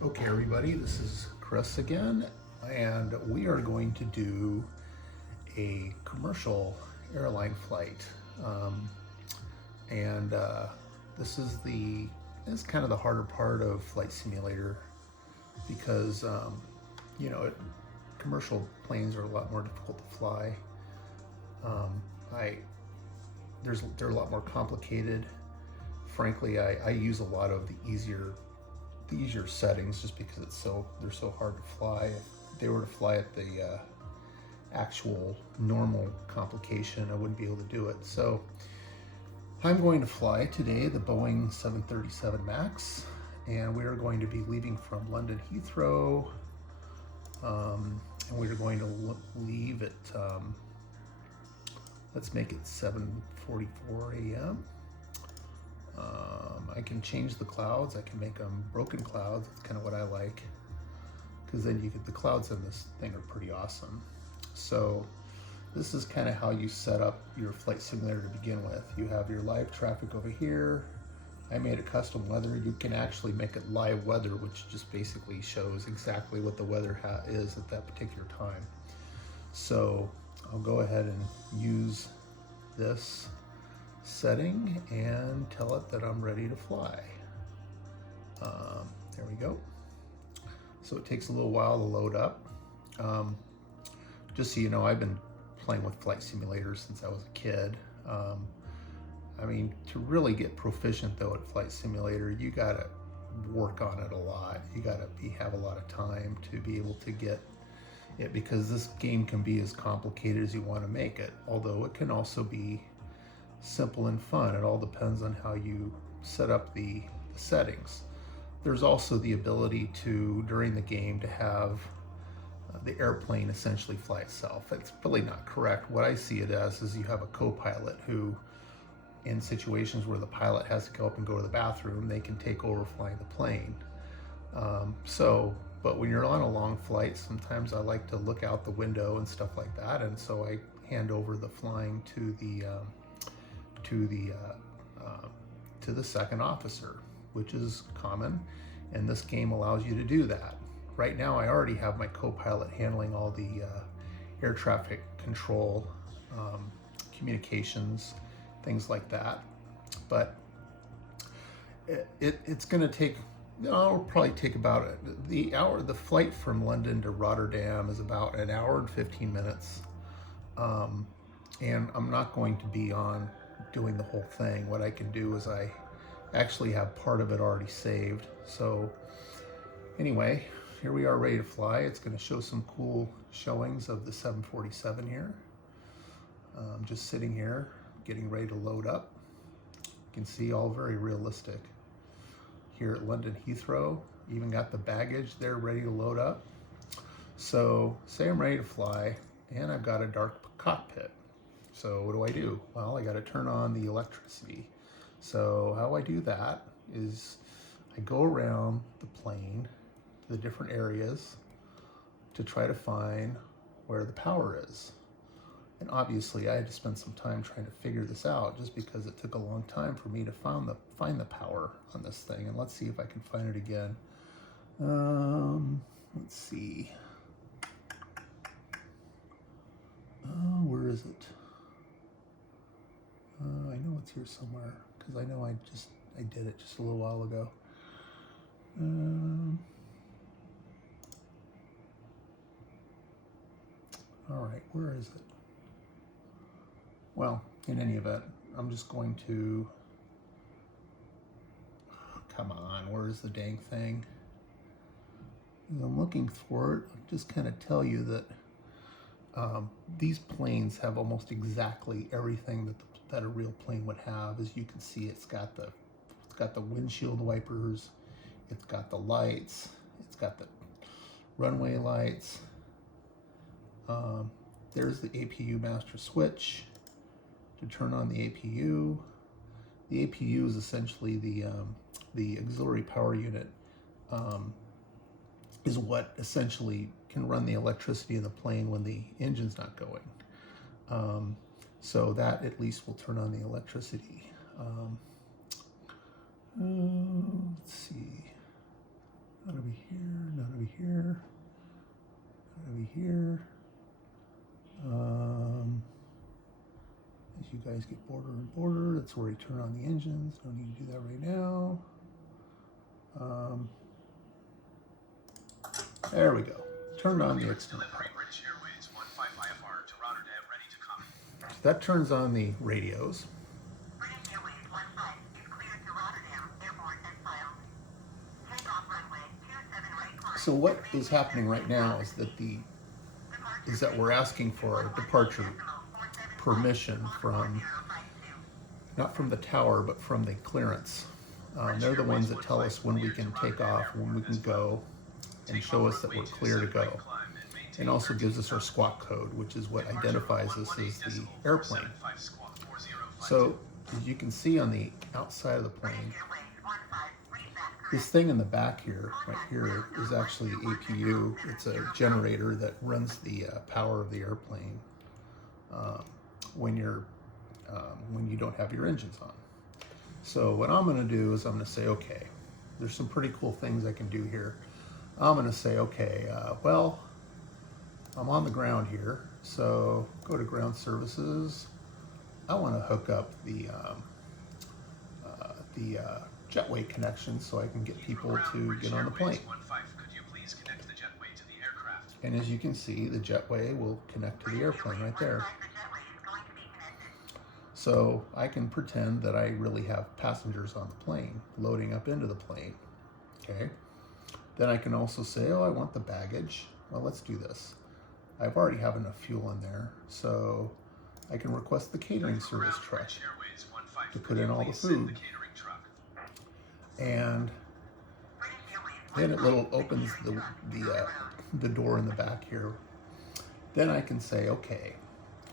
Okay, everybody, this is Chris again, and we are going to do a commercial airline flight. Um, and this is this is kind of the harder part of Flight Simulator because you know it, commercial planes are a lot more difficult to fly. Um, I they're a lot more complicated. Frankly, I use a lot of the easier settings just because they're so hard to fly. If they were to fly at the actual normal complication, I wouldn't be able to do it. So I'm going to fly today the Boeing 737 MAX, and we are going to be leaving from London Heathrow, and we are going to leave at let's make it 7:44 a.m. I can change the clouds. I can make them broken clouds. That's kind of what I like, because then the clouds in this thing are pretty awesome. So this is kind of how you set up your flight simulator to begin with. You have your live traffic over here. I made a custom weather. You can actually make it live weather, which just basically shows exactly what the weather is at that particular time. So I'll go ahead and use this setting and tell it that I'm ready to fly. There we go. So it takes a little while to load up. Just so you know, I've been playing with flight simulators since I was a kid. I mean, to really get proficient though at Flight Simulator, you gotta work on it a lot. You gotta have a lot of time to be able to get it, because this game can be as complicated as you want to make it, although it can also be simple and fun. It all depends on how you set up the settings. There's also the ability to, during the game, to have the airplane essentially fly itself. It's really not correct. What I see it as is you have a co-pilot who, in situations where the pilot has to go up and go to the bathroom, they can take over flying the plane. But when you're on a long flight, sometimes I like to look out the window and stuff like that, and so I hand over the flying to the second officer, which is common, and this game allows you to do that. Right now, I already have my co-pilot handling all the air traffic control, communications, things like that. But it's going to take. It'll probably take about the hour. The flight from London to Rotterdam is about an hour and 15 minutes. And I'm not going to be on doing the whole thing. What I can do is I actually have part of it already saved. So anyway, here we are ready to fly. It's going to show some cool showings of the 747 here. I'm just sitting here getting ready to load up. You can see all very realistic. Here at London Heathrow, even got the baggage there ready to load up. So say I'm ready to fly and I've got a dark cockpit. So what do? Well, I got to turn on the electricity. So how I do that is I go around the plane to the different areas to try to find where the power is. And obviously I had to spend some time trying to figure this out, just because it took a long time for me to find the power on this thing. And let's see if I can find it again. Let's see. Oh, where is it? I know it's here somewhere, because I know I did it just a little while ago. All right, where is it? Well, in any event, I'm just going to, come on, where's the dang thing? I'm looking for it. I'll just kind of tell you that these planes have almost exactly everything that a real plane would have. As you can see, it's got the windshield wipers, it's got the lights, it's got the runway lights. There's the APU master switch to turn on the APU. The APU is essentially the auxiliary power unit, is what essentially can run the electricity in the plane when the engine's not going. So that at least will turn on the electricity. Let's see. Not over here, not over here, not over here. As you guys get border and border, that's where you turn on the engines. Don't need to do that right now. There we go. Turned on the external power. So that turns on the radios. So what is happening right now is that we're asking for a departure permission from, not from the tower, but from the clearance. They're the ones that tell us when we can take off, when we can go, and show us that we're clear to go. And also gives us our squawk code, which is what identifies us as the airplane. So as you can see on the outside of the plane, this thing in the back here, right here, is actually APU. It's a generator that runs the power of the airplane when you don't have your engines on. So what I'm going to do is I'm going to say, okay, there's some pretty cool things I can do here. I'm going to say, okay, well, I'm on the ground here, so go to ground services. I want to hook up the jetway connection so I can get people to get on the plane. And as you can see, the jetway will connect to the airplane right there. So I can pretend that I really have passengers on the plane, loading up into the plane, okay? Then I can also say, oh, I want the baggage. Well, let's do this. I've already have enough fuel in there, so I can request the catering service truck to put in all the food. And then it opens the door in the back here. Then I can say, okay,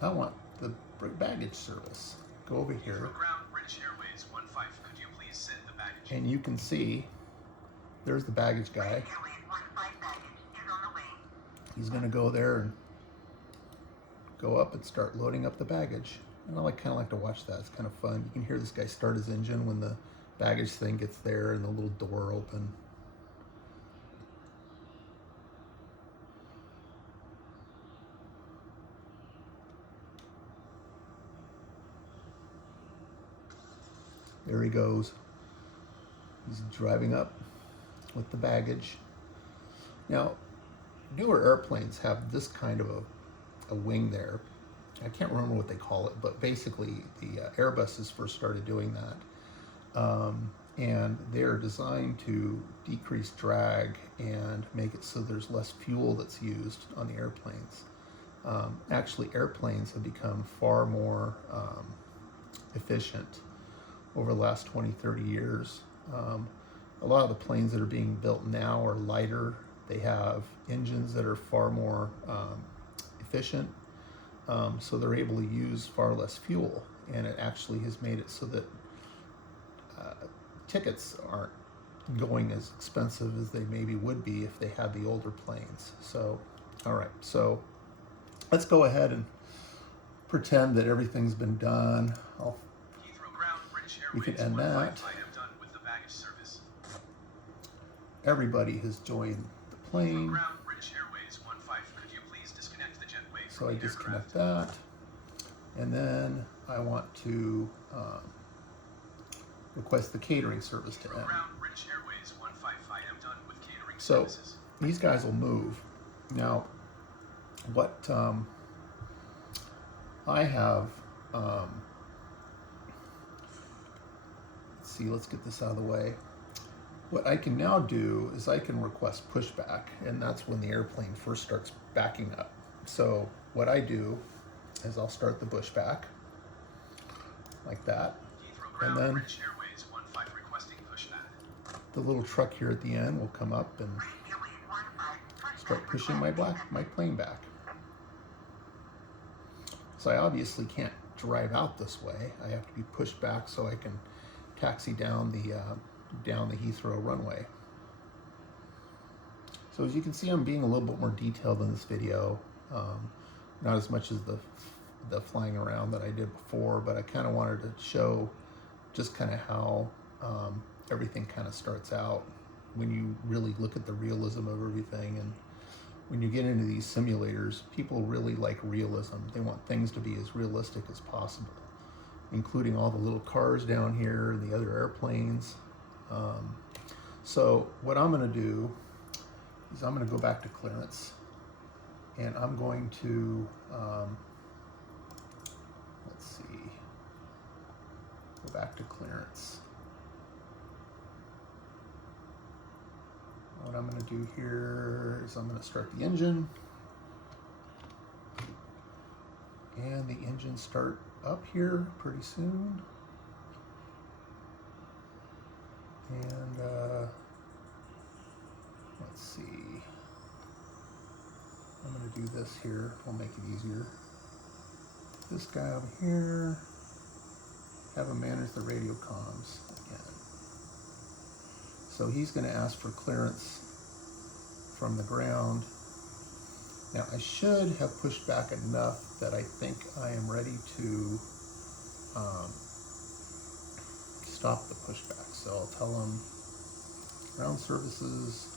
I want the baggage service. Go over here. And you can see there's the baggage guy. He's going to go there and go up and start loading up the baggage. And I kind of like to watch that. It's kind of fun. You can hear this guy start his engine when the baggage thing gets there and the little door open. There he goes. He's driving up with the baggage. Now, newer airplanes have this kind of a wing there. I can't remember what they call it, but basically the Airbuses first started doing that. And they're designed to decrease drag and make it so there's less fuel that's used on the airplanes. Actually, airplanes have become far more efficient over the last 20, 30 years. A lot of the planes that are being built now are lighter. They have engines that are far more efficient, so they're able to use far less fuel, and it actually has made it so that tickets aren't going as expensive as they maybe would be if they had the older planes. So, all right, so let's go ahead and pretend that everything's been done. We can end that. Everybody has joined the plane. So I disconnect that. And then I want to request the catering service to end. So these guys will move. Now, what I have, let's see, let's get this out of the way. What I can now do is I can request pushback, and that's when the airplane first starts backing up. So what I do is I'll start the pushback like that, and then the little truck here at the end will come up and start pushing my plane back. So I obviously can't drive out this way. I have to be pushed back so I can taxi down the Heathrow runway. So as you can see, I'm being a little bit more detailed in this video. Not as much as the flying around that I did before, but I kind of wanted to show just kind of how everything kind of starts out. when you really look at the realism of everything. And when you get into these simulators, people really like realism. They want things to be as realistic as possible, including all the little cars down here and the other airplanes. So what I'm going to do is I'm going to go back to clearance, and I'm going to, let's see, go back to clearance. What I'm going to do here is I'm going to start the engine, and the engine start up here pretty soon. And let's see, I'm going to do this here, we'll make it easier. This guy over here, have him manage the radio comms again. So he's going to ask for clearance from the ground. Now I should have pushed back enough that I think I am ready to stop the pushback. So I'll tell him ground services,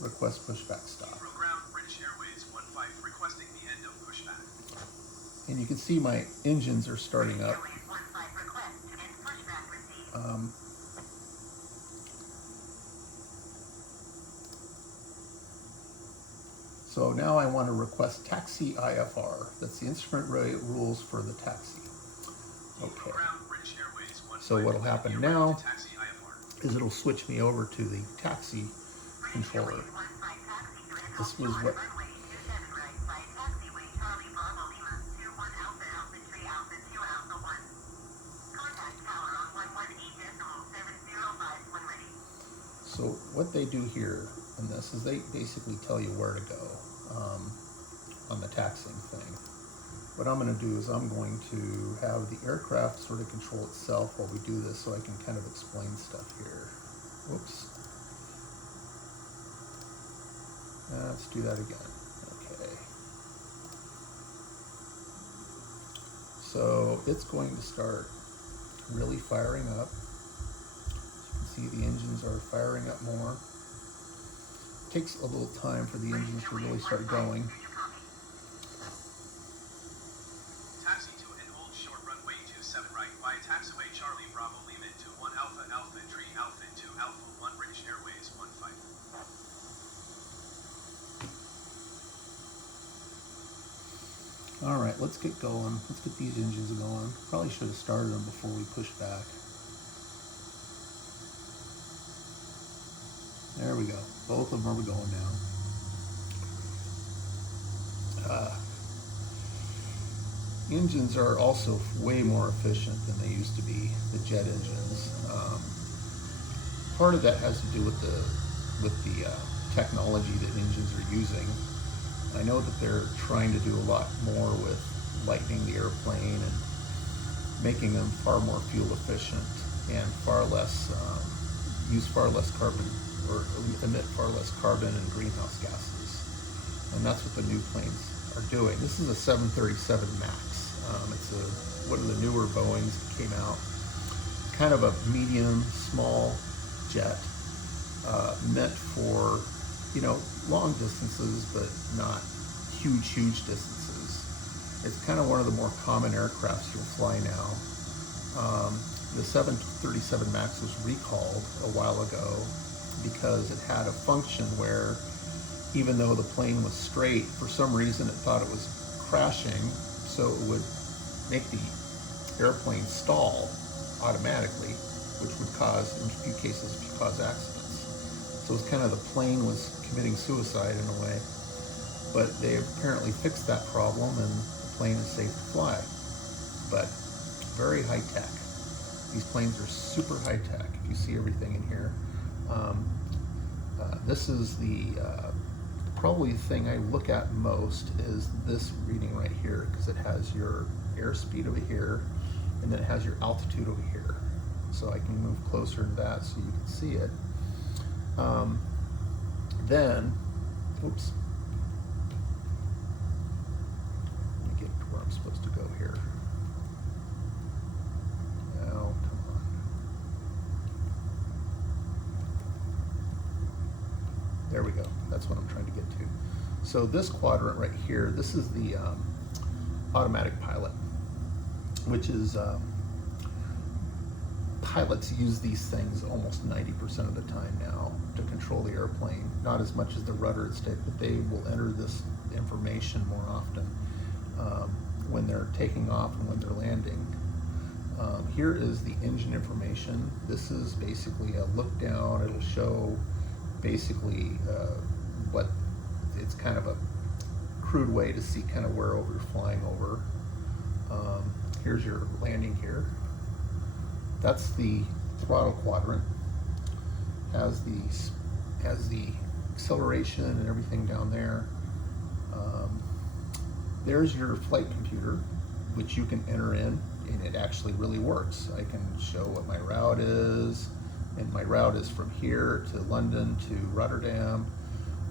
request pushback stop. Ground, British Airways 15 requesting the end of pushback. And you can see my engines are starting up. So now I want to request taxi IFR. That's the instrument rules for the taxi. Okay. So what will happen now is it'll switch me over to the taxi controller. This was what So what they do here in this is they basically tell you where to go on the taxiing thing. What I'm going to do is I'm going to have the aircraft sort of control itself while we do this, so I can kind of explain stuff here. Whoops. Let's do that again. Okay. So it's going to start really firing up. As you can see, the engines are firing up more. It takes a little time for the engines to really start going. Taxi to an old short runway 27 right, via taxiway Charlie Bravo Lima 21 Alpha Alpha Tree Alpha 2 Alpha 1 British Airways 15. All right, let's get going. Let's get these engines going. Probably should have started them before we pushed back. There we go. Both of them are going now. Engines are also way more efficient than they used to be, the jet engines. Part of that has to do with the technology that engines are using. I know that they're trying to do a lot more with lightening the airplane and making them far more fuel efficient and far less, use far less carbon, or emit far less carbon and greenhouse gases. And that's what the new planes are doing. This is a 737 MAX. It's one of the newer Boeings that came out. Kind of a medium, small jet, meant for, you know, long distances, but not huge distances. It's kind of one of the more common aircrafts you'll fly now. The 737 MAX was recalled a while ago because it had a function where, even though the plane was straight, for some reason it thought it was crashing, so it would make the airplane stall automatically, which would cause, in a few cases, cause accidents. So it was kind of the plane was committing suicide in a way. But they apparently fixed that problem, and the plane is safe to fly. But very high tech. These planes are super high tech. If you see everything in here, this is the probably the thing I look at most is this reading right here, because it has your airspeed over here, and then it has your altitude over here. So I can move closer to that so you can see it. Then, oops. Let me get to where I'm supposed to go here. Now, come There we go. That's what I'm trying to get to. So this quadrant right here, this is the automatic pilot, which is pilots use these things almost 90% of the time now to control the airplane. Not as much as the rudder and stick, but they will enter this information more often when they're taking off and when they're landing. Here is the engine information. This is basically a look down. It'll show basically what it's kind of a crude way to see kind of where you're flying over. Here's your landing gear. That's the throttle quadrant. Has the acceleration and everything down there. There's your flight computer, which you can enter in, and it actually really works. I can show what my route is, and my route is from here to London to Rotterdam.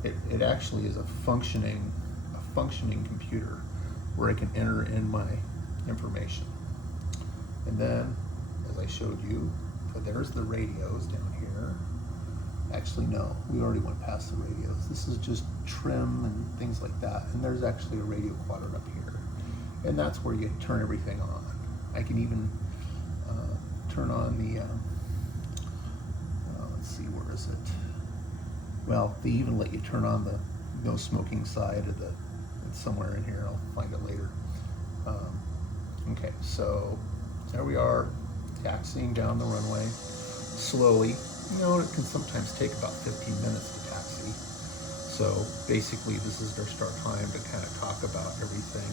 It actually is a functioning computer where I can enter in my information. And then, as I showed you, there's the radios down here. Actually, no, we already went past the radios. This is just trim and things like that. And there's actually a radio quadrant up here. And that's where you turn everything on. I can even turn on the, let's see, where is it? Well, they even let you turn on the no smoking side of the, it's somewhere in here, I'll find it later. Okay, so there we are, taxiing down the runway slowly. You know, it can sometimes take about 15 minutes to taxi. So basically this is their start time to kind of talk about everything.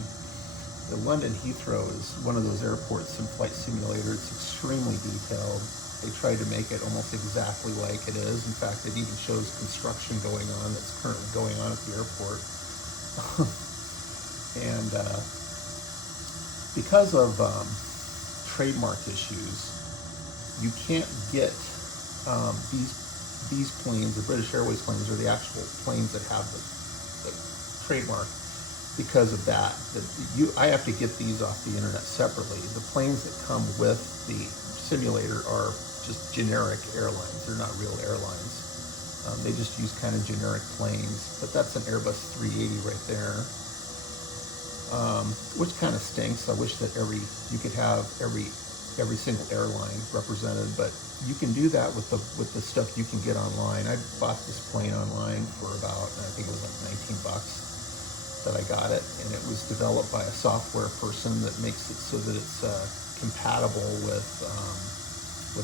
The London Heathrow is one of those airports in Flight Simulator. It's extremely detailed. They tried to make it almost exactly like it is. In fact, it even shows construction going on that's currently going on at the airport. And because of trademark issues, you can't get these planes, the British Airways planes, or the actual planes that have the trademark. Because of that, I have to get these off the internet separately. The planes that come with the simulator are just generic airlines. They're not real airlines. They just use kind of generic planes. But that's an Airbus 380 right there, which kind of stinks. I wish that you could have every single airline represented, but you can do that with the stuff you can get online. I bought this plane online for about, I think it was like 19 bucks. That I got it, and it was developed by a software person that makes it so that it's compatible with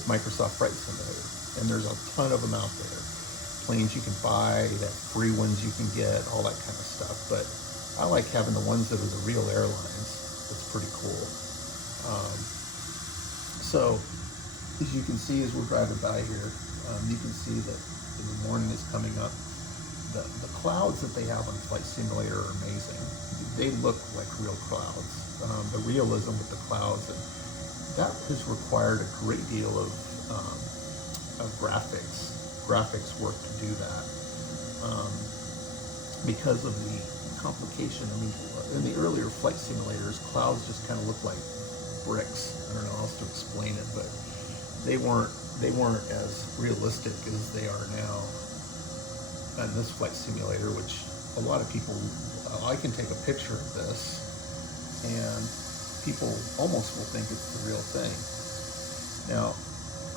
Microsoft Flight Simulator. And there's a ton of them out there. Planes you can buy, that free ones you can get, all that kind of stuff. But I like having the ones that are the real airlines. It's pretty cool. So as you can see, as we're driving by here, you can see that the morning is coming up. The clouds that they have on Flight Simulator are amazing. They look like real clouds. The realism with the clouds, and that has required a great deal of graphics work to do that. Because of the complication. I mean, in the earlier Flight Simulators, clouds just kind of look like bricks. I don't know how else to explain it, but they weren't as realistic as they are now. And this Flight Simulator, which a lot of people, I can take a picture of this and people almost will think it's the real thing. Now,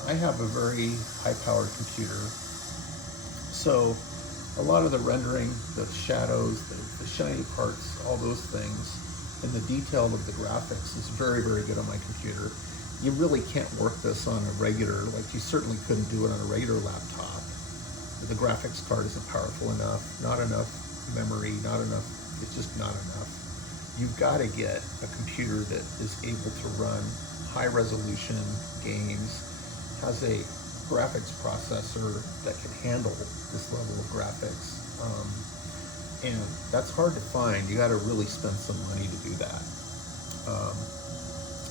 I have a very high-powered computer, so a lot of the rendering, the shadows, the shiny parts, all those things, and the detail of the graphics is very, very good on my computer. You really can't work this on a regular, like you certainly couldn't do it on a regular laptop. The graphics card isn't powerful enough, not enough memory, not enough, it's just not enough. You've got to get a computer that is able to run high resolution games, has a graphics processor that can handle this level of graphics. And that's hard to find. You got to really spend some money to do that.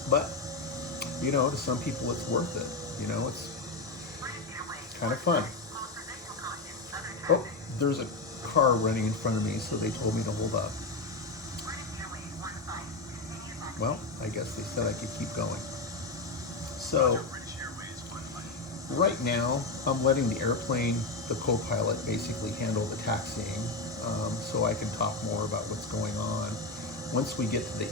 But, you know, to some people it's worth it. You know, it's kind of fun. Oh, there's a car running in front of me, so they told me to hold up. Well, I guess they said I could keep going. So, right now, I'm letting the airplane the co-pilot basically handle the taxiing, so I can talk more about what's going on. Once we get to the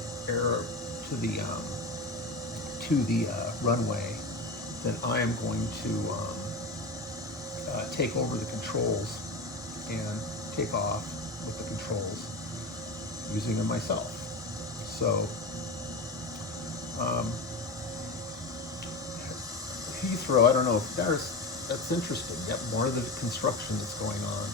runway, then I am going to take over the controls and take off with the controls using them myself. So Heathrow, I don't know, that's interesting. Yet more of the construction that's going on.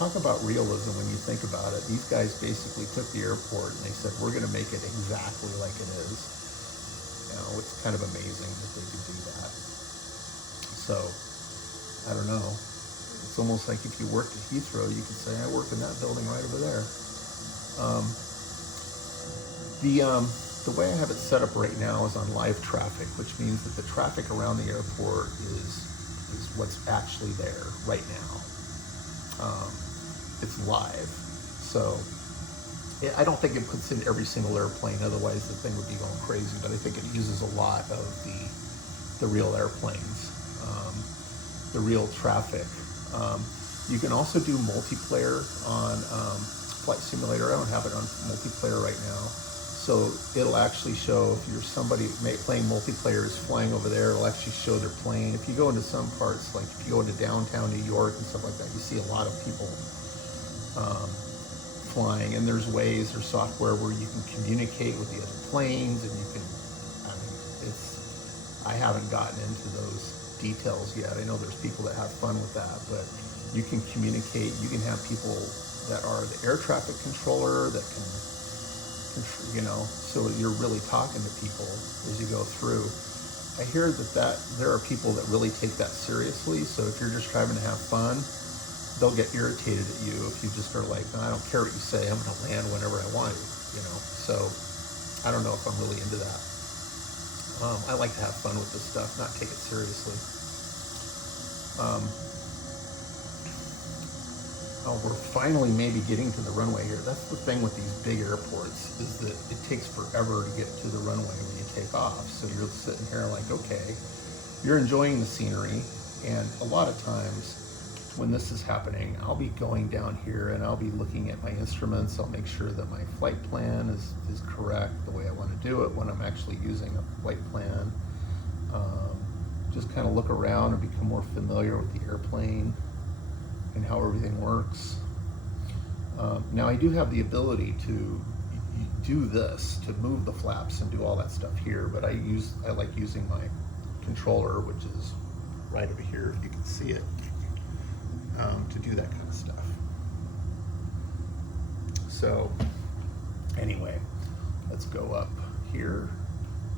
Talk about realism when you think about it. These guys basically took the airport and they said, we're going to make it exactly like it is. You know, it's kind of amazing that they could do that. So, I don't know. It's almost like if you worked at Heathrow, you could say, I work in that building right over there. The way I have it set up right now is on live traffic, which means that the traffic around the airport is what's actually there right now. It's live, so I don't think it puts in every single airplane, otherwise the thing would be going crazy, but I think it uses a lot of the real airplanes, the real traffic. You can also do multiplayer on Flight Simulator. I don't have it on multiplayer right now. So it'll actually show if you're somebody playing multiplayer is flying over there, it'll actually show their plane. If you go into some parts, like if you go into downtown New York and stuff like that, you see a lot of people flying, and there's software where you can communicate with the other planes, and you can, I haven't gotten into those details yet. I know there's people that have fun with that, but you can communicate, you can have people that are the air traffic controller that can, you know, so you're really talking to people as you go through. I hear that there are people that really take that seriously, so if you're just driving to have fun, they'll get irritated at you if you just are like, I don't care what you say, I'm gonna land whenever I want to, you know. So I don't know if I'm really into that. I like to have fun with this stuff, not take it seriously. We're finally maybe getting to the runway here. That's the thing with these big airports, is that it takes forever to get to the runway when you take off. So you're sitting here like, okay, you're enjoying the scenery, and a lot of times when this is happening, I'll be going down here and I'll be looking at my instruments. I'll make sure that my flight plan is correct, the way I want to do it when I'm actually using a flight plan. Just kind of look around and become more familiar with the airplane and how everything works. Now I do have the ability to do this, to move the flaps and do all that stuff here, but I like using my controller, which is right over here, if you can see it, to do that kind of stuff. So anyway, let's go up here.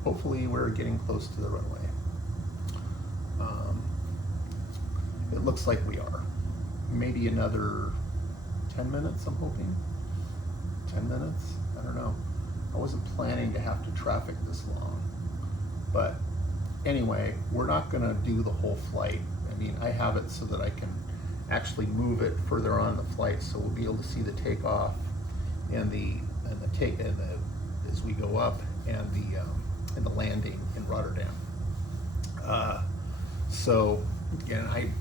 Hopefully we're getting close to the runway. It looks like we are. Maybe another 10 minutes, I'm hoping. 10 minutes? I don't know. I wasn't planning to have to traffic this long. But anyway, we're not gonna do the whole flight. I mean, I have it so that I can actually move it further on in the flight, so we'll be able to see the takeoff and as we go up, and the landing in Rotterdam. So again, I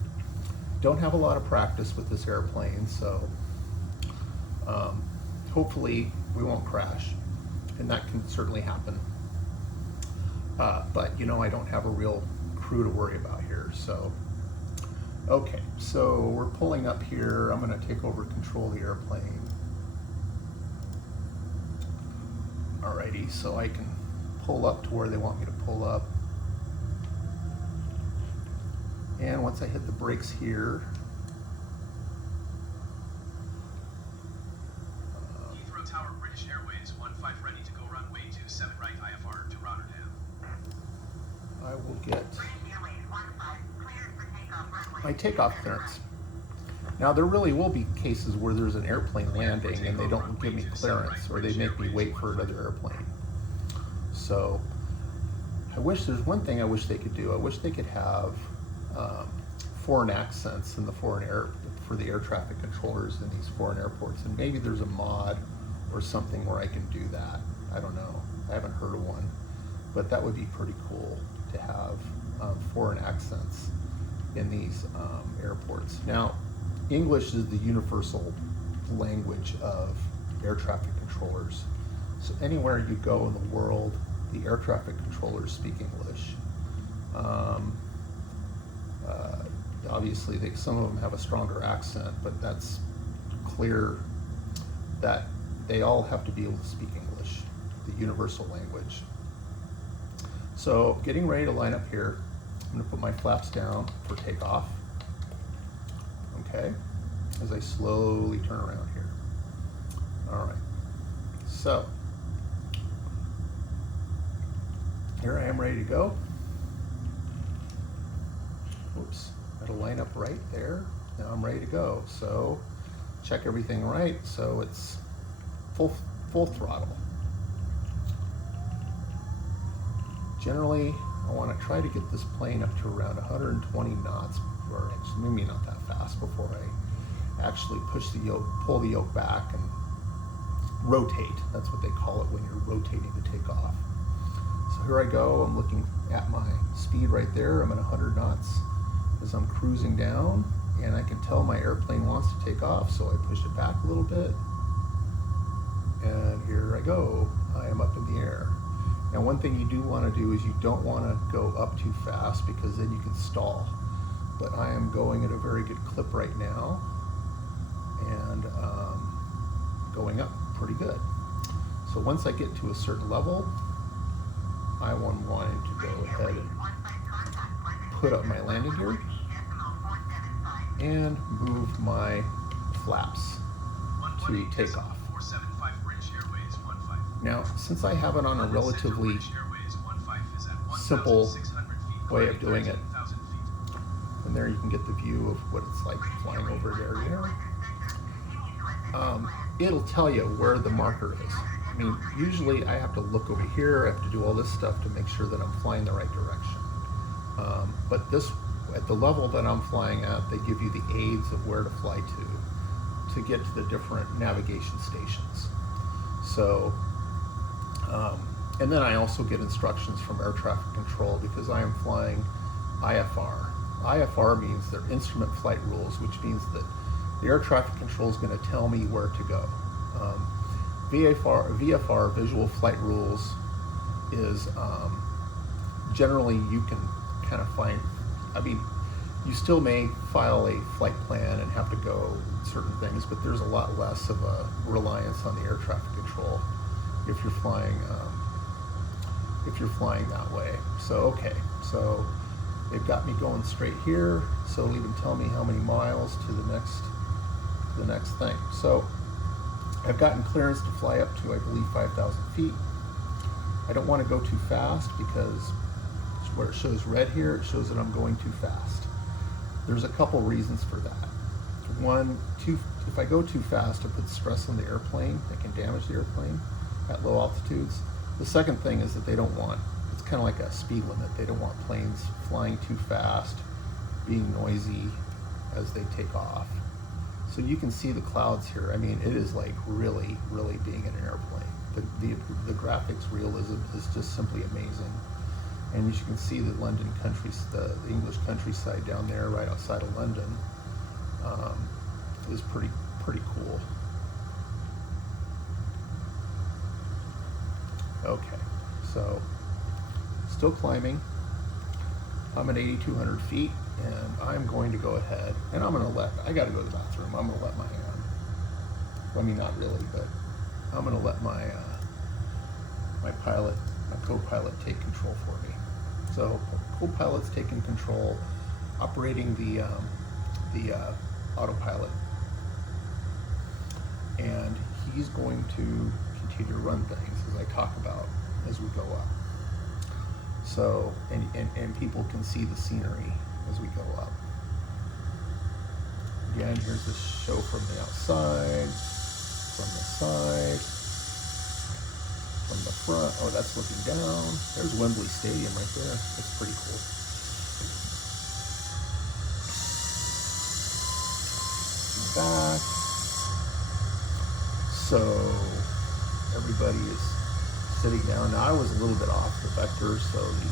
don't have a lot of practice with this airplane, so hopefully we won't crash, and that can certainly happen. But you know, I don't have a real crew to worry about here, so. Okay, so we're pulling up here. I'm gonna take over control of the airplane. Alrighty, so I can pull up to where they want me to pull up. And once I hit the brakes here, Heathrow Tower, British Airways 15 ready to go runway 27 right IFR to Rotterdam. I will get my takeoff clearance. Now there really will be cases where there's an airplane landing and they don't give me clearance, or they make me wait for another airplane. So there's one thing I wish they could do. I wish they could have foreign accents in for the air traffic controllers in these foreign airports, and maybe there's a mod or something where I can do that. I don't know. I haven't heard of one, but that would be pretty cool to have foreign accents in these airports. Now, English is the universal language of air traffic controllers. So anywhere you go in the world, the air traffic controllers speak English. Obviously, some of them have a stronger accent, but that's clear that they all have to be able to speak English, the universal language. So getting ready to line up here, I'm going to put my flaps down for takeoff. Okay, as I slowly turn around here. All right, so here I am ready to go. Whoops, that'll line up right there. Now I'm ready to go. So check everything right. So it's full throttle. Generally, I want to try to get this plane up to around 120 knots, or maybe not that fast, before I actually push the yoke, pull the yoke back and rotate. That's what they call it when you're rotating to take off. So here I go. I'm looking at my speed right there. I'm at 100 knots as I'm cruising down, and I can tell my airplane wants to take off, so I push it back a little bit. And here I go. I am up in the air. Now, one thing you do want to do is you don't want to go up too fast, because then you can stall. But I am going at a very good clip right now, and going up pretty good. So once I get to a certain level, I want to go ahead and put up my landing gear and move my flaps to take off. Now, since I have it on a relatively simple way of doing it, and there you can get the view of what it's like flying over there, you know, it'll tell you where the marker is. I mean, usually I have to look over here, I have to do all this stuff to make sure that I'm flying the right direction. But this, at the level that I'm flying at, they give you the aids of where to fly to get to the different navigation stations. So, and then I also get instructions from air traffic control, because I am flying IFR. IFR means they're instrument flight rules, which means that the air traffic control is going to tell me where to go. VFR, visual flight rules, is generally you can kind of find, I mean, you still may file a flight plan and have to go certain things, but there's a lot less of a reliance on the air traffic control if you're flying that way. So okay, so they've got me going straight here, so it'll even tell me how many miles to the next thing. So I've gotten clearance to fly up to, I believe, 5,000 feet. I don't want to go too fast, because where it shows red here, it shows that I'm going too fast. There's a couple reasons for that. One, if I go too fast, it puts stress on the airplane. It can damage the airplane at low altitudes. The second thing is that they don't want, it's kind of like a speed limit. They don't want planes flying too fast, being noisy as they take off. So you can see the clouds here. I mean, it is like really, really being in an airplane. The graphics realism is just simply amazing. And as you can see, the London the English countryside down there, right outside of London, is pretty cool. Okay, so still climbing. I'm at 8,200 feet, and I'm going to go ahead, and I got to go to the bathroom. I'm going to let my, I mean, not really, but I'm going to let my my co-pilot take control for me. So co-pilot's taking control, operating the autopilot, and he's going to continue to run things as I talk about as we go up. So, and people can see the scenery as we go up. Again, here's the show from the outside, from the side, from the front. Oh, that's looking down. There's Wembley Stadium right there. That's pretty cool. Back. So everybody is sitting down. Now I was a little bit off the vector, so the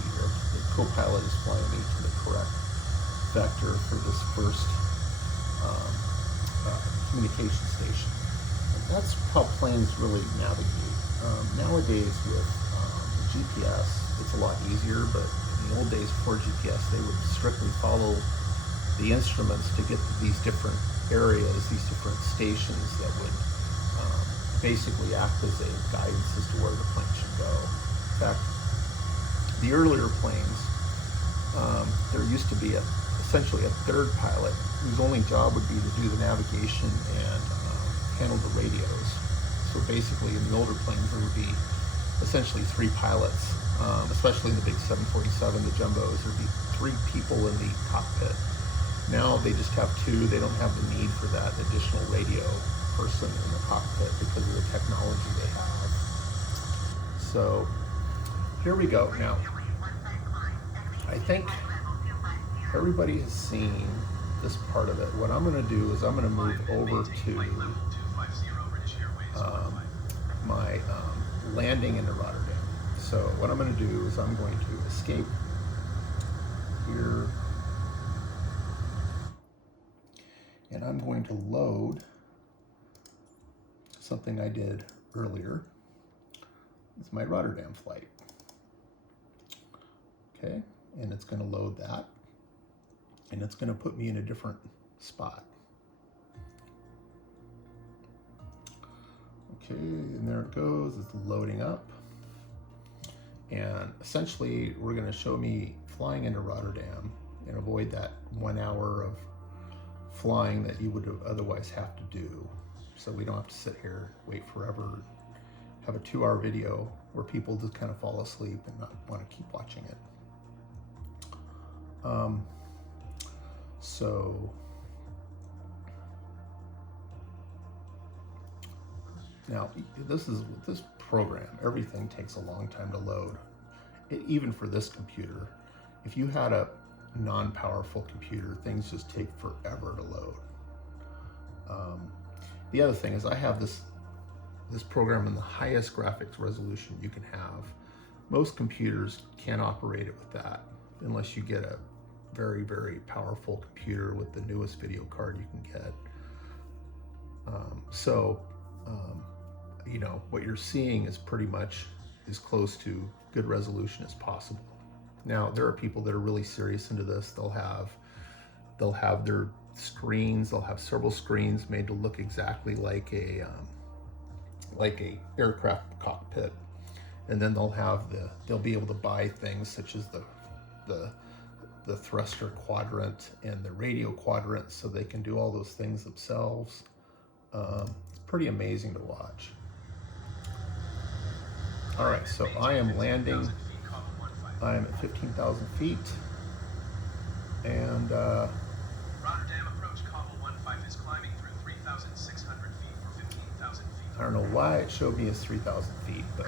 co-pilot is flying me to the correct vector for this first communication station. And that's how planes really navigate. Nowadays with GPS, it's a lot easier, but in the old days before GPS, they would strictly follow the instruments to get to these different areas, these different stations that would basically act as a guidance as to where the plane should go. In fact, the earlier planes, there used to be essentially a third pilot whose only job would be to do the navigation and handle the radios. So basically in the older planes there would be essentially three pilots, especially in the big 747, the jumbos, there'd be three people in the cockpit. Now they just have two. They don't have the need for that additional radio person in the cockpit because of the technology they have. So here we go. Now, I think everybody has seen this part of it. What I'm going to do is I'm going to move over to my landing into Rotterdam. So what I'm going to do is I'm going to escape here, and I'm going to load something I did earlier. It's my Rotterdam flight. Okay, and it's going to load that, and it's going to put me in a different spot. Okay, and there it goes. It's loading up. And essentially, we're going to show me flying into Rotterdam and avoid that 1 hour of flying that you would otherwise have to do. So we don't have to sit here, wait forever, have a 2-hour video where people just kind of fall asleep and not want to keep watching it. So now this program, everything takes a long time to load. Even for this computer, if you had a non-powerful computer, things just take forever to load. The other thing is I have this program in the highest graphics resolution you can have. Most computers can't operate it with that unless you get a very, very powerful computer with the newest video card you can get. You know, what you're seeing is pretty much as close to good resolution as possible. Now, there are people that are really serious into this. They'll have their screens, they'll have several screens made to look exactly like a aircraft cockpit. And then they'll be able to buy things such as the thruster quadrant and the radio quadrant, so they can do all those things themselves. It's pretty amazing to watch. All right, so I am landing. I am at 15,000 feet, and Rotterdam approach Kabul 15 is climbing through 3,600 feet for 15,000 feet. I don't know why it showed me as 3,000 feet, but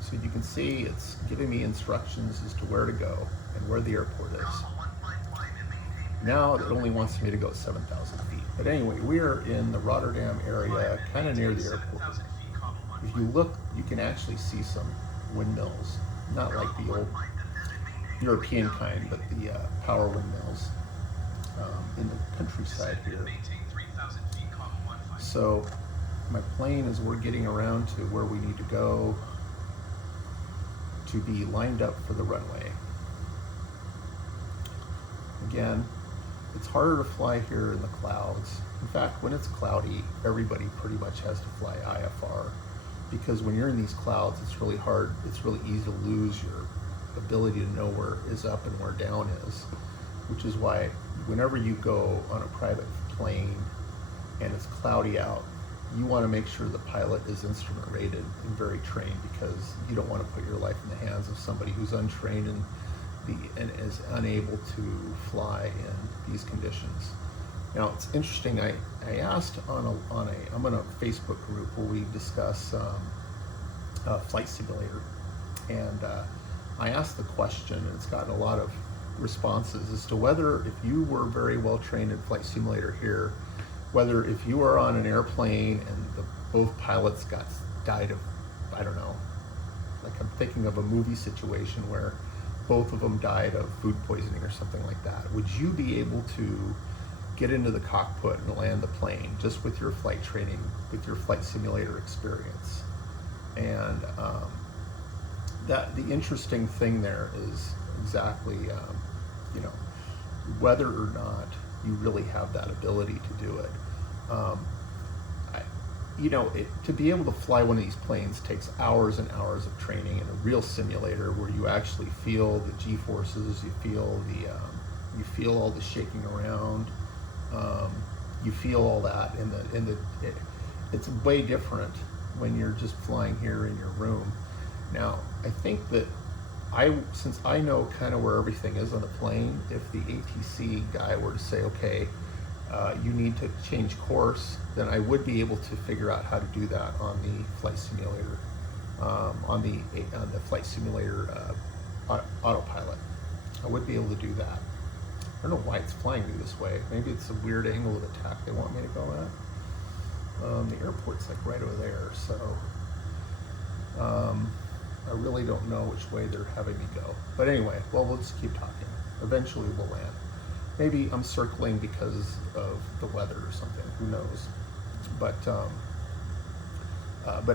so you can see it's giving me instructions as to where to go and where the airport is. Now it only wants me to go 7,000 feet. But anyway, we're in the Rotterdam area, kind of near the airport. If you look, you can actually see some windmills, not like the old European kind, but the power windmills in the countryside here. So my plane, as we're getting around to where we need to go to be lined up for the runway. Again, it's harder to fly here in the clouds. In fact, when it's cloudy, everybody pretty much has to fly IFR, because when you're in these clouds, it's really hard, it's really easy to lose your ability to know where is up and where down is, which is why whenever you go on a private plane and it's cloudy out, you want to make sure the pilot is instrument rated and very trained, because you don't want to put your life in the hands of somebody who's untrained and is unable to fly in these conditions. Now, it's interesting, I asked I'm in a Facebook group where we discuss Flight Simulator, and I asked the question, and it's gotten a lot of responses as to whether, if you were very well trained in Flight Simulator here, whether if you were on an airplane and both pilots died of I don't know, like I'm thinking of a movie situation where both of them died of food poisoning or something like that. Would you be able to get into the cockpit and land the plane just with your flight training, with your flight simulator experience? And that the interesting thing there is exactly, you know, whether or not you really have that ability to do it. You know, to be able to fly one of these planes takes hours and hours of training in a real simulator where you actually feel the G-forces, you feel all the shaking around, you feel all that it's way different when you're just flying here in your room. Now, I think that since I know kind of where everything is on the plane, if the ATC guy were to say, okay, you need to change course, then I would be able to figure out how to do that on the flight simulator, on the flight simulator autopilot. I would be able to do that. I don't know why it's flying me this way. Maybe it's a weird angle of attack they want me to go at. The airport's like right over there, so I really don't know which way they're having me go. But anyway, well, we'll just keep talking. Eventually we'll land. Maybe I'm circling because of the weather or something, who knows. But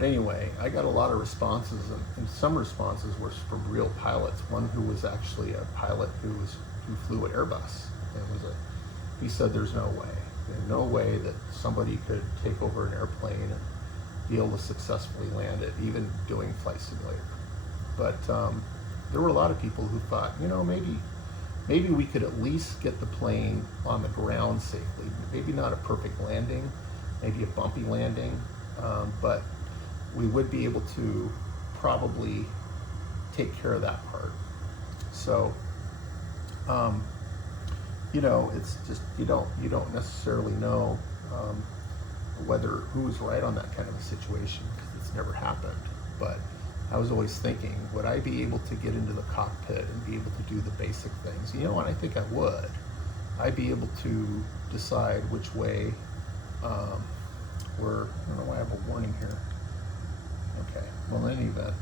anyway, I got a lot of responses, and some responses were from real pilots. One who was actually a pilot who flew at Airbus, and he said there's no way that somebody could take over an airplane and be able to successfully land it, even doing flight simulator. But there were a lot of people who thought, you know, maybe we could at least get the plane on the ground safely. Maybe not a perfect landing, maybe a bumpy landing, but we would be able to probably take care of that part. So, you know, it's just, you don't necessarily know who's right on that kind of a situation, because it's never happened. But I was always thinking, would I be able to get into the cockpit and be able to do the basic things? You know, and I think I would. I'd be able to decide which way, I don't know why I have a warning here. Okay, well, in any event,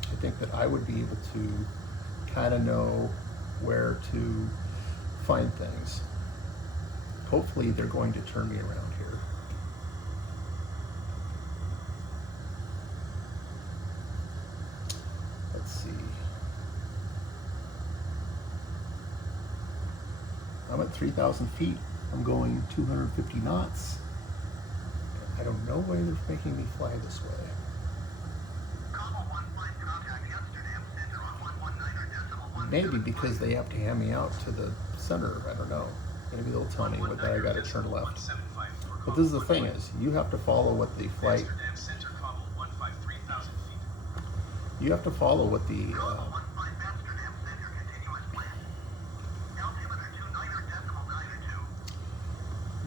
I think that I would be able to kind of know where to find things. Hopefully they're going to turn me around here. Let's see. I'm at 3,000 feet. I'm going 250 knots. I don't know why they're making me fly this way. Maybe because they have to hand me out to the center. I don't know. Maybe they'll tell me that I got to turn left. But this is the thing is, you have to follow what the flight. You have to follow what the.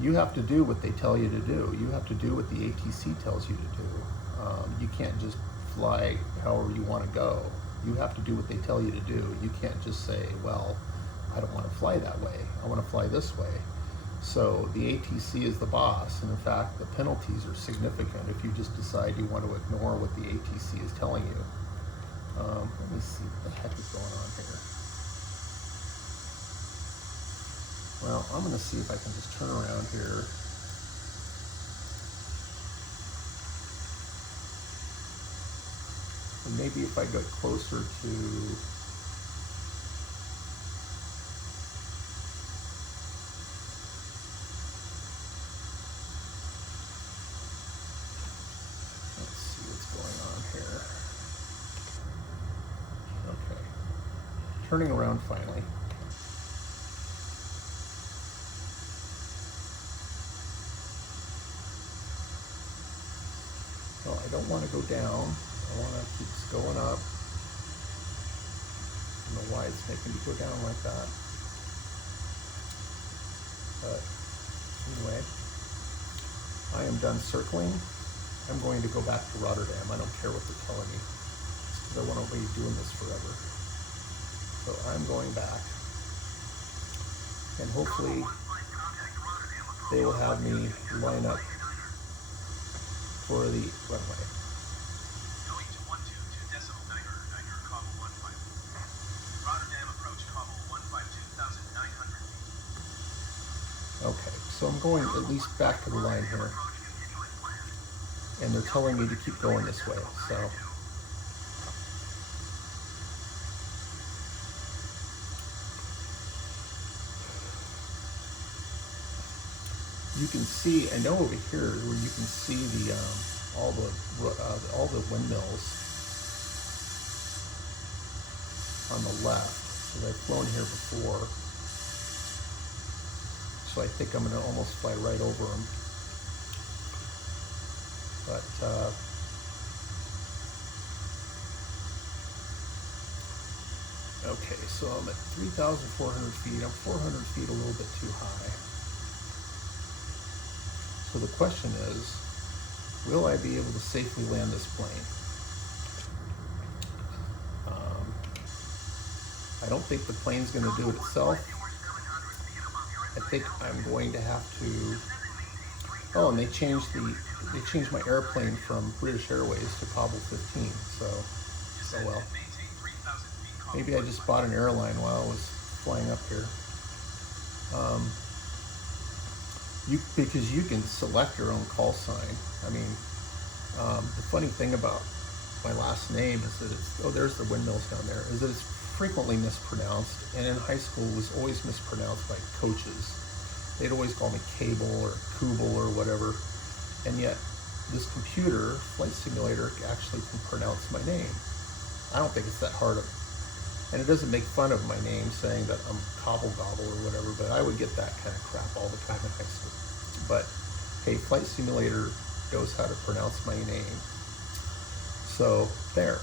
You have to do what they tell you to do. You have to do what the ATC tells you to do. You can't just fly however you want to go. You have to do what they tell you to do. You can't just say, well, I don't want to fly that way. I want to fly this way. So the ATC is the boss, and in fact, the penalties are significant if you just decide you want to ignore what the ATC is telling you. Let me see what the heck is going on here. Well, I'm going to see if I can just turn around here. And maybe if I get closer to let's see what's going on here. Okay. Turning around finally. Well, I don't want to go down. I want to keep going up. I don't know why it's making me go down like that. But anyway, I am done circling. I'm going to go back to Rotterdam. I don't care what they're telling me, because I want to be doing this forever. So I'm going back, and hopefully they will have me line up for the runway. So I'm going at least back to the line here. And they're telling me to keep going this way, so. You can see, I know over here where you can see the all the windmills on the left. So they've flown here before. So I think I'm gonna almost fly right over them. But okay, so I'm at 3,400 feet. I'm 400 feet a little bit too high. So the question is, will I be able to safely land this plane? I don't think the plane's going to do it itself. I think I'm going to have to. Oh, and they changed my airplane from British Airways to Cobble 15. So, oh well. Maybe I just bought an airline while I was flying up here. Because you can select your own call sign. I mean, the funny thing about my last name is that it's, oh, there's the windmills down there, is that it's frequently mispronounced, and in high school was always mispronounced by coaches. They'd always call me Cable or Kubel or whatever, and yet this computer, flight simulator, actually can pronounce my name. I don't think it's that hard of, and it doesn't make fun of my name saying that I'm Cobble Gobble or whatever, but I would get that kind of crap all the time in high school. But hey, flight simulator knows how to pronounce my name. So there.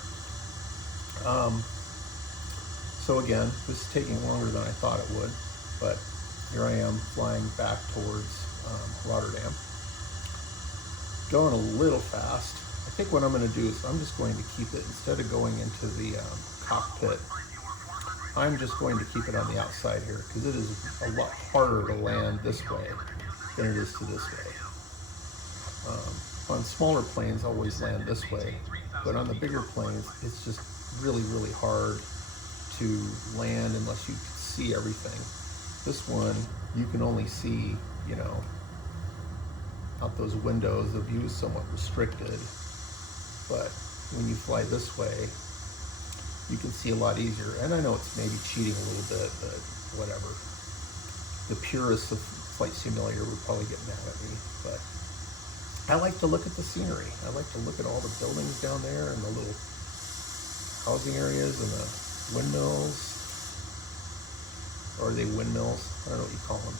So again, this is taking longer than I thought it would, but here I am flying back towards Rotterdam. Going a little fast. I think what I'm going to do is I'm just going to keep it, instead of going into the cockpit, I'm just going to keep it on the outside here, because it is a lot harder to land this way than it is to this way. On smaller planes, I always land this way, but on the bigger planes, it's just really, really hard to land unless you see everything. This one, you can only see, you know, out those windows. The view is somewhat restricted, but when you fly this way, you can see a lot easier. And I know it's maybe cheating a little bit, but whatever. The purists of flight simulator would probably get mad at me, but I like to look at the scenery. I like to look at all the buildings down there and the little housing areas and the windmills. Or are they windmills? I don't know what you call them.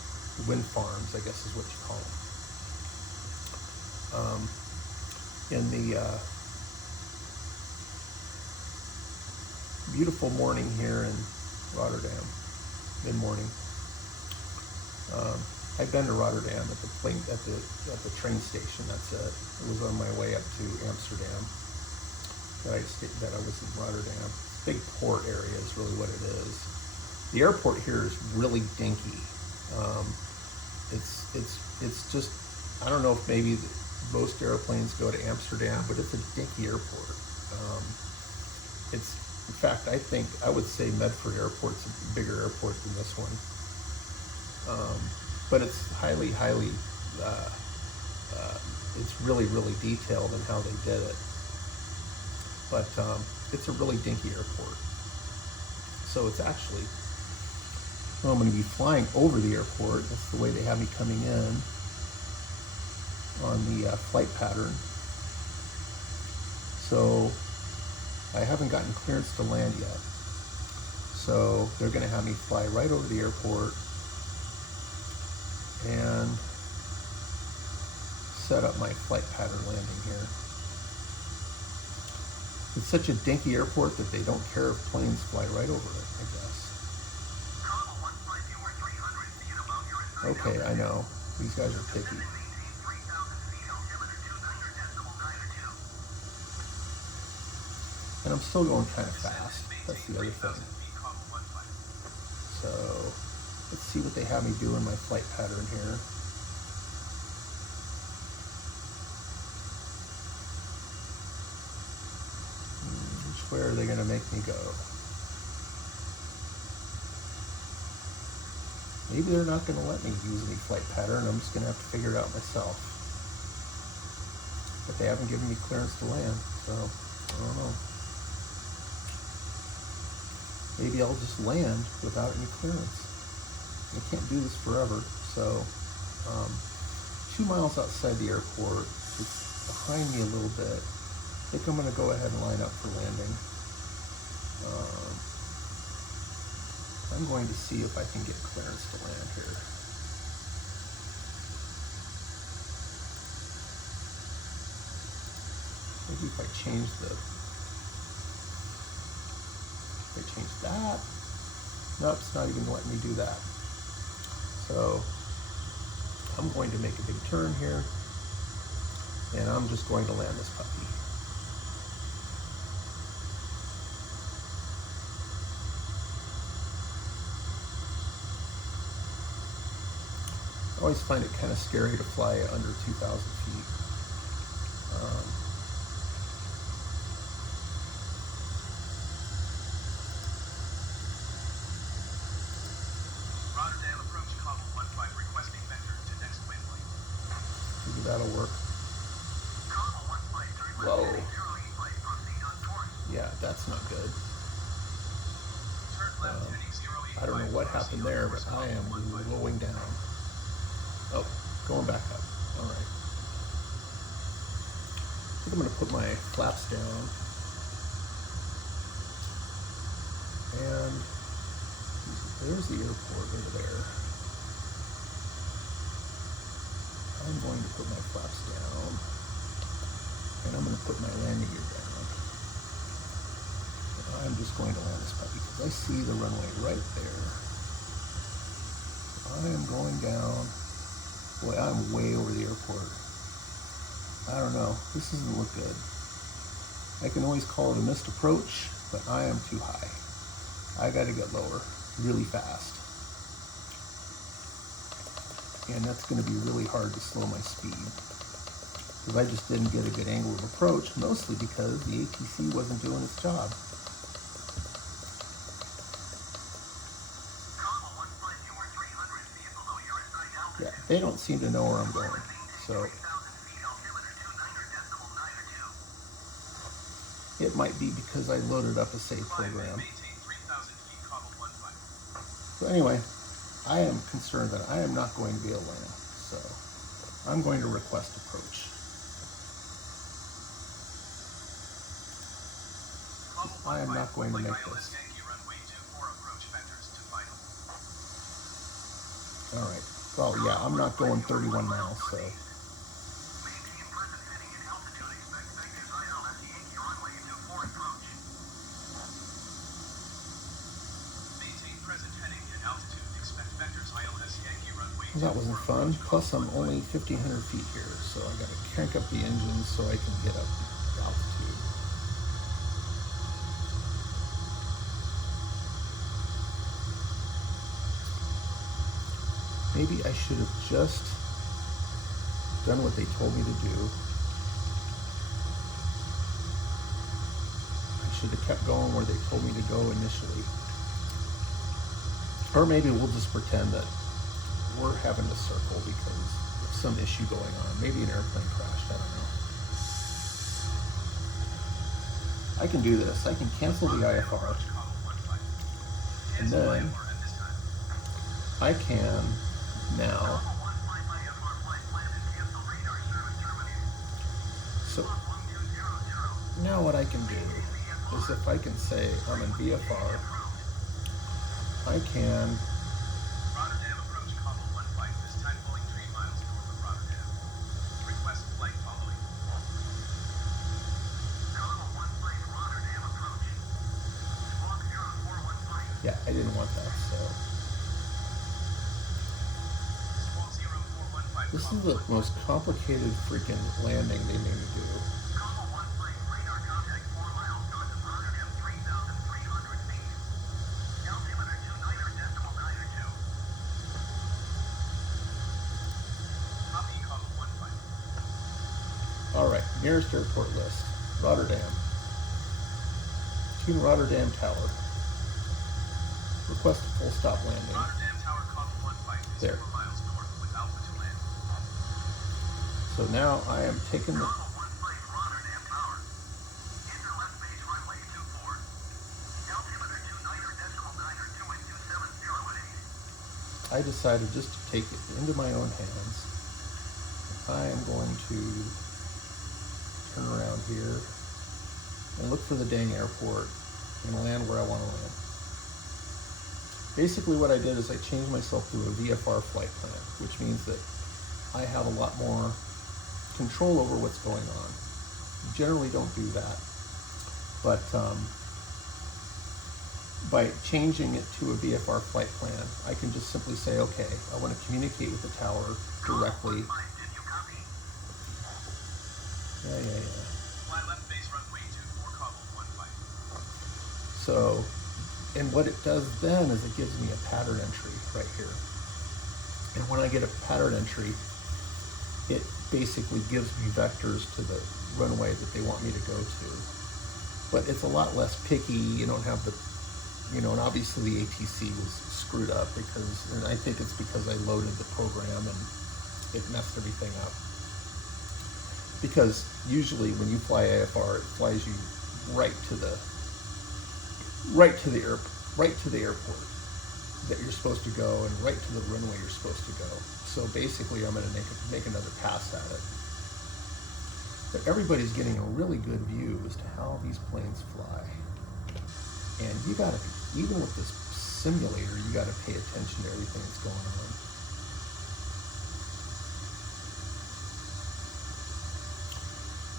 Wind farms, I guess is what you call them. In the beautiful morning here in Rotterdam, mid-morning. I've been to Rotterdam at the train station. That's it. It was on my way up to Amsterdam that I was in Rotterdam. Big port area is really what it is. The airport here is really dinky. It's just, I don't know if maybe most airplanes go to Amsterdam, but it's a dinky airport. In fact, I would say Medford Airport's a bigger airport than this one. But it's highly, it's really, really detailed in how they did it. But it's a really dinky airport. So it's actually, well, I'm going to be flying over the airport. That's the way they have me coming in on the flight pattern. So I haven't gotten clearance to land yet. So they're going to have me fly right over the airport and set up my flight pattern landing here. It's such a dinky airport that they don't care if planes fly right over it, I guess. Okay, I know. These guys are picky. And I'm still going kind of fast. That's the other thing. So let's see what they have me do in my flight pattern here. Which way are they going to make me go? Maybe they're not going to let me use any flight pattern. I'm just going to have to figure it out myself. But they haven't given me clearance to land, so I don't know. Maybe I'll just land without any clearance. I can't do this forever, so 2 miles outside the airport. It's behind me a little bit. I think I'm going to go ahead and line up for landing. I'm going to see if I can get clearance to land here. Maybe if I change that. Nope, it's not even letting me do that. So I'm going to make a big turn here, and I'm just going to land this puppy. I always find it kind of scary to fly under 2,000 feet. Rotterdam approach Cobble 15 requesting vector to next waypoint. Maybe that'll work. Cobble 15 Whoa. 0 flight proceed on course. Yeah, that's not good. Turn left heading 085. I don't know what happened there, but I am going down. Oh, going back up. All right. I think I'm going to put my flaps down. And there's the airport over there. I'm going to put my flaps down. And I'm going to put my landing gear down. And I'm just going to land this puppy because I see the runway right there. I am going down. Boy, I'm way over the airport. I don't know. This doesn't look good. I can always call it a missed approach, but I am too high. I got to get lower really fast. And that's going to be really hard to slow my speed. Because I just didn't get a good angle of approach, mostly because the ATC wasn't doing its job. Yeah, they don't seem to know where I'm going, so it might be because I loaded up a save program. So anyway, I am concerned that I am not going to be able to land, so I'm going to request approach. I am not going to make this. All right. Well, yeah, I'm not going 31 miles, so. Well, that wasn't fun. Plus, I'm only 1,500 feet here, so I got to crank up the engine so I can get up altitude. Maybe I should have just done what they told me to do. I should have kept going where they told me to go initially. Or maybe we'll just pretend that we're having to circle because of some issue going on. Maybe an airplane crashed, I don't know. I can do this. I can cancel the IFR. And then I can now. So now what I can do is if I can say I'm in VFR, I can Rotterdam approach Cobble 15, this time going 3 miles north of Rotterdam. Request flight following. Cobble 15, Rotterdam approach. Squawk 0415. Yeah, I didn't want that, so. Squawk 0415. This is the most complicated freaking landing they made me do. Cobble 15, radar contact 4 miles north of Rotterdam, 3,300 feet. Altimeter 29.92. Copy Cobble 15. All right, nearest airport list, Rotterdam. Tune Rotterdam Tower. Request a full stop landing. Rotterdam Tower Cobble 15. There. 0 miles north with Alpha to land. So now I am taking the... Bravo 1 flight Rotterdam Tower. Enter left base runway 24. Altimeter 29.9 or 2.270 at 8. I decided just to take it into my own hands. I am going to turn around here and look for the dang airport and land where I want to land. Basically what I did is I changed myself to a VFR flight plan, which means that I have a lot more control over what's going on. You generally don't do that, but by changing it to a VFR flight plan, I can just simply say, okay, I want to communicate with the tower directly. Yeah. Fly left base runway 24, Cabo 1 flight. So, and what it does then is it gives me a pattern entry right here. And when I get a pattern entry, it basically gives me vectors to the runway that they want me to go to. But it's a lot less picky. You don't have the, and obviously the ATC was screwed up and I think it's because I loaded the program and it messed everything up. Because usually when you fly AFR, it flies you right to the airport that you're supposed to go and right to the runway you're supposed to go. So basically I'm going to make another pass at it. But everybody's getting a really good view as to how these planes fly. And you got to, even with this simulator, you got to pay attention to everything that's going on.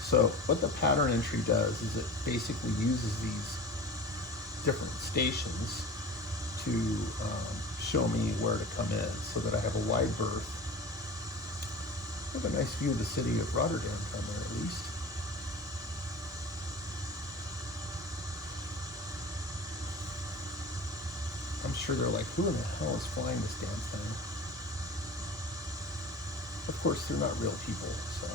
So what the pattern entry does is it basically uses these different stations to show me where to come in so that I have a wide berth. I have a nice view of the city of Rotterdam down there at least. I'm sure they're like, who in the hell is flying this damn thing? Of course, they're not real people, so.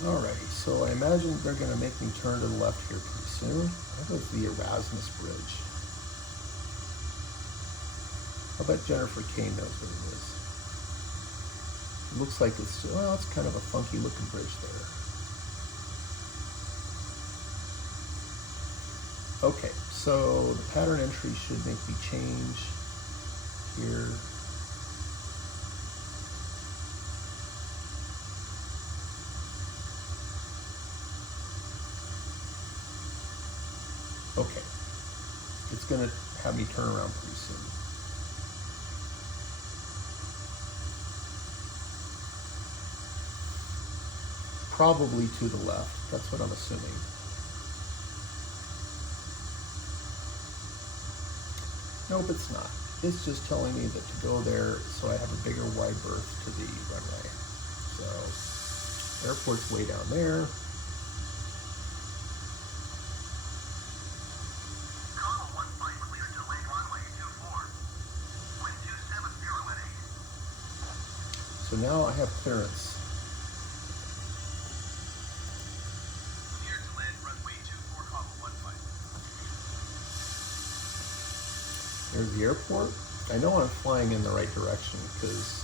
Alrighty, so I imagine they're going to make me turn to the left here pretty soon. That was the Erasmus Bridge. I bet Jennifer Kane knows what it is. It looks like it's kind of a funky looking bridge there. Okay, so the pattern entry should make me change here. Okay, it's going to have me turn around pretty soon. Probably to the left, that's what I'm assuming. Nope, it's not. It's just telling me that to go there so I have a bigger wide berth to the runway. So, airport's way down there. So now I have clearance. Clear to land runway 24, Cabo 1 flight. There's the airport. I know I'm flying in the right direction because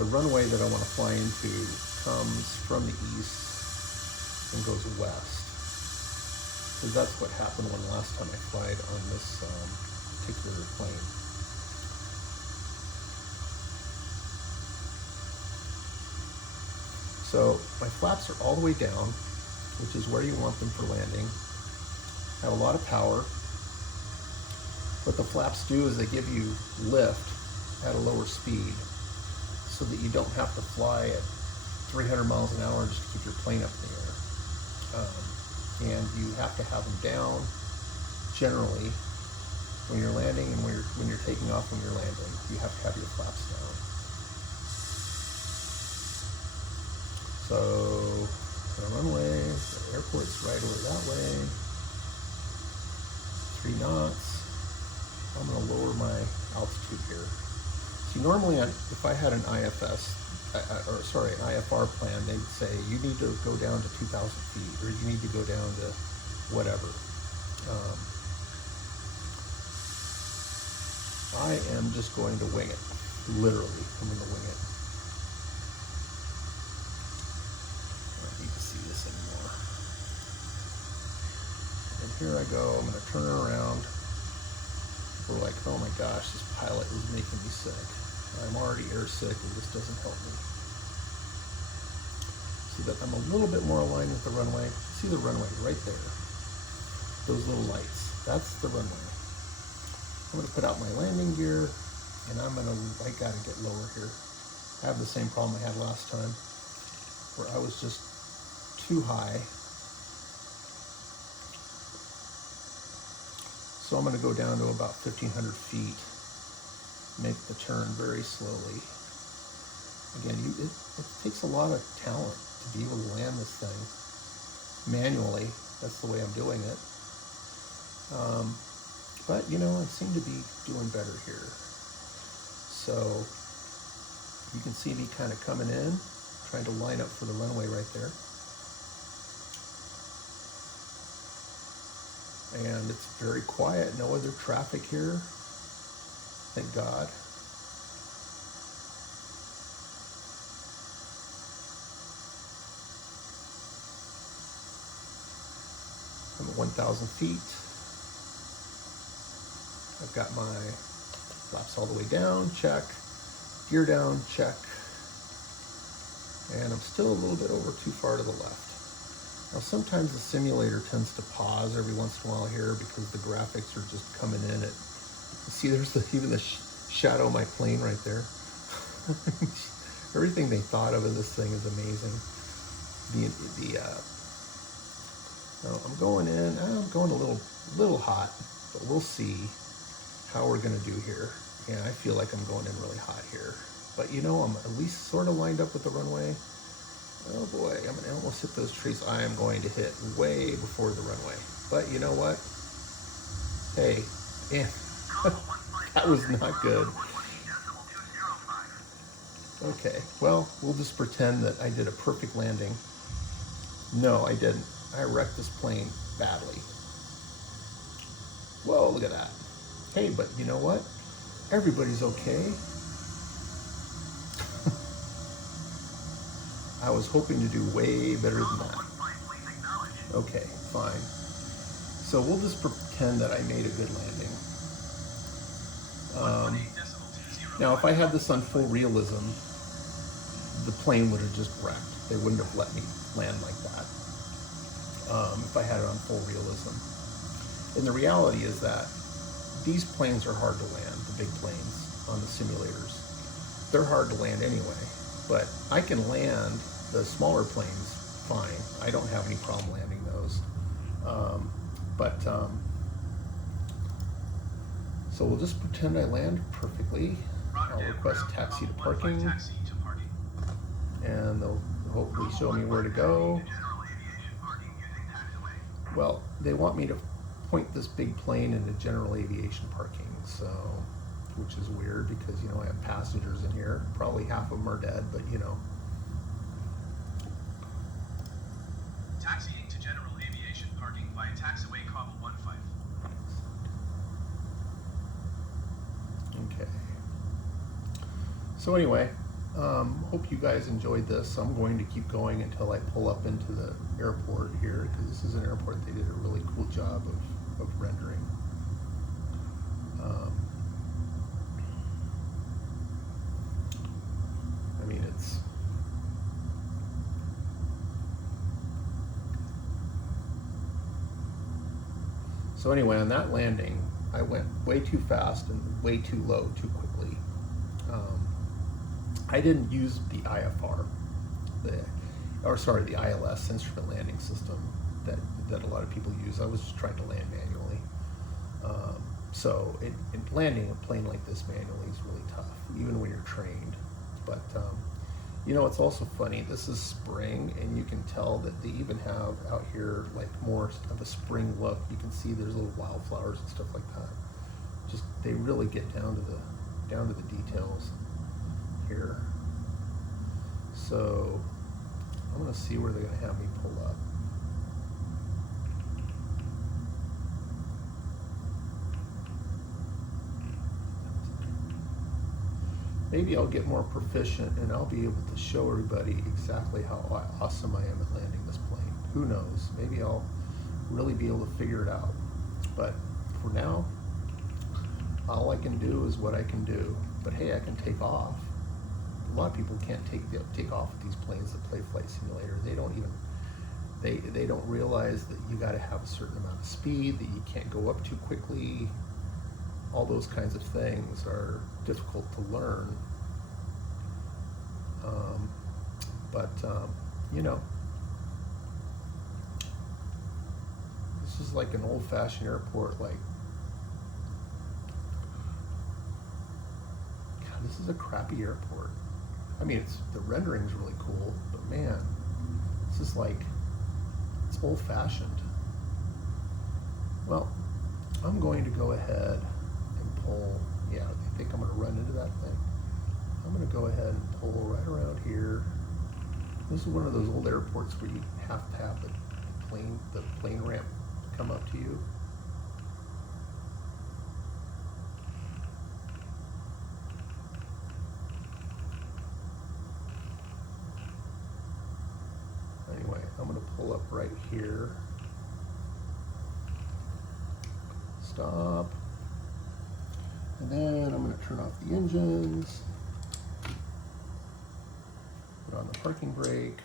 the runway that I want to fly into comes from the east and goes west. Because that's what happened when last time I flied on this particular plane. So my flaps are all the way down, which is where you want them for landing. Have a lot of power. What the flaps do is they give you lift at a lower speed so that you don't have to fly at 300 miles an hour just to keep your plane up in the air. And you have to have them down generally when you're landing and when you're taking off when you're landing. You have to have your flaps down. So the runway, the airport's right over that way. 3 knots. I'm going to lower my altitude here. See, normally if I had an IFS, an IFR plan, they'd say you need to go down to 2,000 feet or you need to go down to whatever. Um, I am just going to wing it. Literally, I'm going to wing it. I don't need to see this anymore. And here I go. I'm going to turn it around. We're like, oh my gosh, this pilot is making me sick. I'm already air sick and this doesn't help me. See that I'm a little bit more aligned with the runway. See the runway right there. Those little lights. That's the runway. I'm going to put out my landing gear, and I got to get lower here. I have the same problem I had last time, where I was just too high. So I'm going to go down to about 1,500 feet, make the turn very slowly. Again, it takes a lot of talent to be able to land this thing manually. That's the way I'm doing it. But, you know, I seem to be doing better here. So you can see me kind of coming in, trying to line up for the runway right there. And it's very quiet, no other traffic here, thank God. I'm at 1,000 feet. I've got my flaps all the way down, check. Gear down, check. And I'm still a little bit over too far to the left. Now sometimes the simulator tends to pause every once in a while here because the graphics are just coming in at, see there's even the shadow of my plane right there. Everything they thought of in this thing is amazing. I'm going in, I'm going a little hot, but we'll see how we're gonna do here. Yeah, I feel like I'm going in really hot here. But you know, I'm at least sort of lined up with the runway. Oh boy, I'm gonna almost hit those trees. I am going to hit way before the runway. But you know what? Hey, yeah, that was not good. Okay, well, we'll just pretend that I did a perfect landing. No, I didn't. I wrecked this plane badly. Whoa, look at that. Hey, but you know what? Everybody's okay. I was hoping to do way better than that. Okay, fine. So we'll just pretend that I made a good landing. Now, if I had this on full realism, the plane would have just wrecked. They wouldn't have let me land like that if I had it on full realism. And the reality is that these planes are hard to land, the big planes on the simulators. They're hard to land anyway, but I can land the smaller planes fine. I don't have any problem landing those. So we'll just pretend I land perfectly. I'll request taxi to parking, and they'll hopefully show me where to go. Well, they want me to point this big plane into general aviation parking, so, which is weird because, you know, I have passengers in here. Probably half of them are dead, but you know. Taxiing to general aviation parking via taxiway cobble 15. Okay. So anyway, hope you guys enjoyed this. I'm going to keep going until I pull up into the airport here, because this is an airport they did a really cool job of rendering. I mean, it's so anyway, on that landing, I went way too fast and way too low too quickly. I didn't use the IFR, the ILS, instrument landing system, that a lot of people use. I was just trying to land manually. So landing a plane like this manually is really tough, even when you're trained. But you know, it's also funny, this is spring, and you can tell that they even have out here like more of a spring look. You can see there's little wildflowers and stuff like that. Just, they really get down to the details here. So I'm gonna see where they're gonna have me pull up. maybe I'll get more proficient and I'll be able to show everybody exactly how awesome I am at landing this plane. Who knows? Maybe I'll really be able to figure it out. But for now, all I can do is what I can do. But hey, I can take off. A lot of people can't take off with these planes that play Flight Simulator. They don't even, they don't realize that you got to have a certain amount of speed, that you can't go up too quickly. All those kinds of things are difficult to learn. You know, this is like an old-fashioned airport. Like, God, this is a crappy airport. I mean, the rendering's really cool, but man, this is like, it's old-fashioned. Well, I'm going to go ahead and pull. Yeah, I think I'm going to run into that thing. I'm going to go ahead and pull right around here. This is one of those old airports where you have to have the plane ramp come up to you. Anyway, I'm going to pull up right here. Stop. And then I'm going to turn off the engines. Put on the parking brake.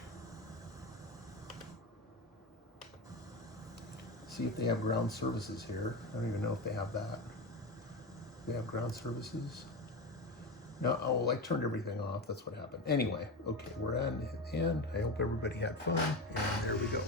See if they have ground services here. I don't even know if they have that. They have ground services? No, oh, well, I turned everything off. That's what happened. Anyway, okay, we're at the end. I hope everybody had fun, and there we go.